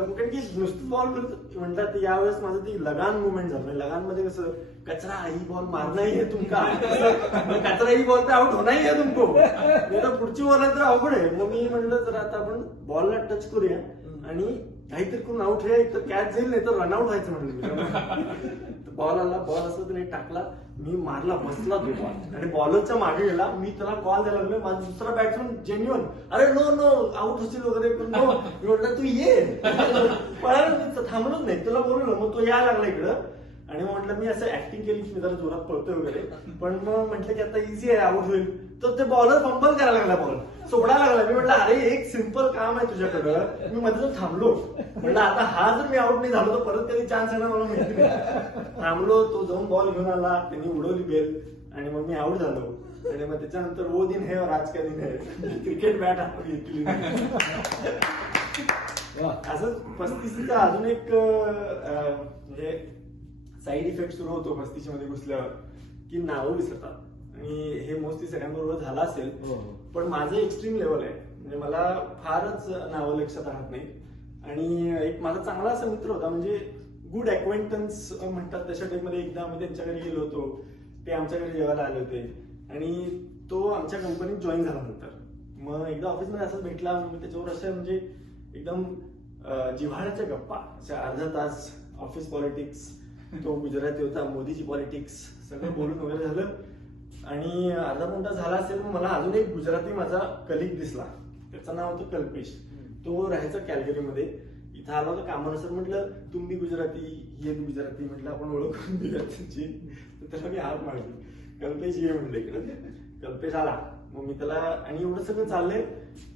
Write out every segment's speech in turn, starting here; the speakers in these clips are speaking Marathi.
कारण की नुसतं बॉल करतो म्हणतात यावेळेस माझं ती लगान मुवमेंट झालं. लगानमध्ये कसं कचरा ही बॉल मारना ही आहे तुमका, कचरा ही बॉल पे आउट होना ही आहे तुमको, नाही तर पुढची बॉल तर अवघड आहे. मग मी म्हणलं जर आता आपण बॉलला टच करूया आणि काहीतरी करून आउट हे तर कॅच जाईल, नाही तर रनआउट व्हायचं म्हणलं. बॉल आला, बॉल असं त्याने टाकला, मी मारला, बसला तो बॉल आणि बॉलरच्या मागे गेला. मी त्याला कॉल द्यायला लागलो, माझा दुसरा बॅट्समन जेन्युअन अरे नो नो आउट होशील वगैरे करून नो, मी म्हटलं तू ये, पळायला थांबलोच नाही, तुला बोललो. मग तो यायला लागला इकडं आणि मग म्हटलं मी असं ऍक्टिंग केली की मी जरा जोरात पळतोय वगैरे, पण मग म्हटलं की आता इझी आहे, आउट होईल. तर ते बॉलर फंबल करायला लागला, बॉल सोडायला लागला. मी म्हटलं अरे एक सिम्पल काम आहे तुझ्याकडं, मी मध्ये थांबलो. म्हटलं आता हा जर मी आउट नाही झालो तर परत कधी चान्स येणार मला माहिती नाही. थांबलो, तो जाऊन बॉल घेऊन आला, त्यांनी उडवली बेल आणि मग मी आउट झालो. आणि मग त्याच्यानंतर वो दिन है और आज का दिन है, क्रिकेट बॅट आपण घेतली. असं 35चा अजून एक म्हणजे साईड इफेक्ट सुरू होतो 35 मध्ये घुसल्यावर, की नावं विसरतात. आणि हे मोस्टली सगळ्यांबरोबर झालं असेल, पण माझं एक्स्ट्रीम लेवल आहे. म्हणजे मला फारच नावं लक्षात राहत नाही. आणि एक माझा चांगला असा मित्र होता, म्हणजे गुड अक्वेंटन्स म्हणतात तशा टाईपमध्ये. एकदा आम्ही त्यांच्या घरी गेलो होतो, ते आमच्या घरी जेवायला आले होते आणि तो आमच्या कंपनीत जॉईन झाला नंतर. मग एकदा ऑफिसमध्ये असंच भेटला, मग त्याच्यावर असं म्हणजे एकदम जिव्हाळ्याच्या गप्पा, अशा अर्धा तास ऑफिस पॉलिटिक्स, तो गुजराती होता, मोदीची पॉलिटिक्स सगळं बोलून वगैरे झालं. आणि अर्धा घंटा झाला असेल, मग मला अजून एक गुजराती माझा कलिग दिसला, त्याचं नाव होतं कल्पेश. तो राहायचा कॅलगरीमध्ये, इथं आला होता कामानुसार. म्हटलं तुम्ही गुजराती, ही एक गुजराती, म्हटलं आपण ओळख करून दिली त्यांची. तर त्याला मी हात मारली, कल्पेश ये म्हणलं इकडे. कल्पेश आला, मग मी त्याला, आणि एवढं सगळं चाललंय,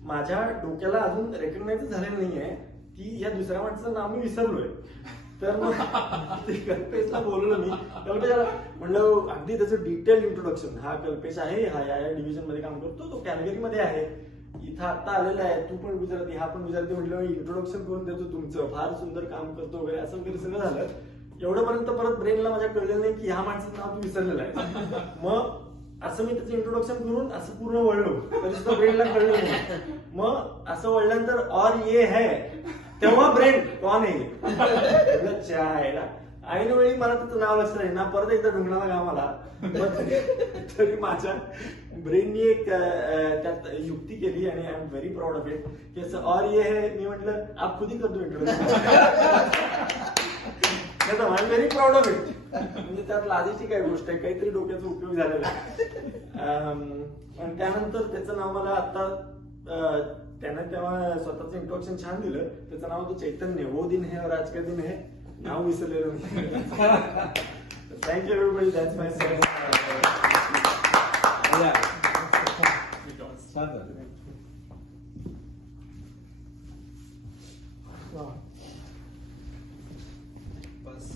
माझ्या डोक्याला अजून रेकग्नाइज झालेलं नाहीये की या दुसऱ्या माणसाचं नाव मी विसरलोय. तर मग ते कल्पेशला बोललो मी, कल्पेशला म्हणलं अगदी त्याचं डिटेल इंट्रोडक्शन, हा कल्पेश आहे, हा या डिव्हिजन मध्ये काम करतो, तो कॅलगरीमध्ये आहे, इथं आता आलेला आहे, तू पण गुजराती, हा पण गुजराती. म्हटलं इंट्रोडक्शन करून देतो तुमचं, फार सुंदर काम करतो वगैरे, असं वगैरे सगळं झालं. एवढंपर्यंत परत ब्रेनला माझ्या कळलेलं नाही की ह्या माणसाचं नाव तू विसरलेलं आहे. मग असं मी त्याचं इंट्रोडक्शन करून असं पूर्ण वळलो, तरी सुद्धा ब्रेनला कळलं नाही. मग असं वळल्यानंतर और ये है, तेव्हा ब्रेन कोण आहे चायला, ऐन वेळी मला त्याचं नाव लक्षात नाही ना. परत एकदा ढुंगणाला घाम आला, तरी माझ्या ब्रेननी एक त्यात युक्ती केली आणि I am very proud of it, की असं और ये है, मी म्हटलं आप खुद ही करतो introduction. I am very proud of it. म्हणजे त्यात लाजेची काय गोष्ट आहे, काहीतरी डोक्याचा उपयोग झालेला आहे. पण त्यानंतर त्याचं नाव मला आता, त्यानं तेव्हा स्वतःचं इंट्रोडक्शन छान दिलं. त्याचं नाव होतं चैतन्य. वो दिन है और आज का दिन है, नाव विसरलेलं. Thank you everybody, that's myself. Bus.